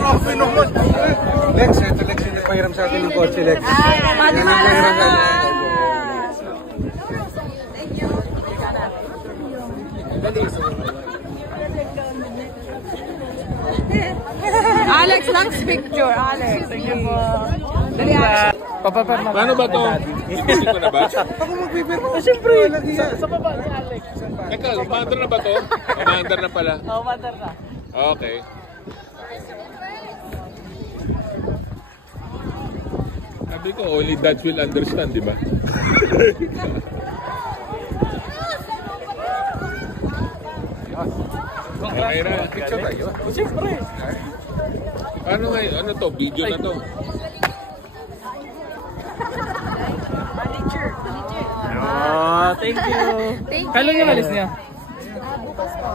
Grabe naman. Lex, ito Lex, yung nagpahiram sa atin ng kotse, Lex. Alex, next picture. Alex, thank you po. Dali, Alex. Papapirma. Paano ba ito? Ipili ko na ba? Ako magpipirma. Siyempre. Sa baba ni Alex. Teka, umaandar na ba ito? Umaandar na pala. Oo, umaandar na. Okay. Sabi ko, only Dutch will understand, di ba? Okay na, picture tayo. Siyempre. Ano ngayon? Ano to? Video na to? Oh, thank you. Kailan yung alis niya? Bukas po.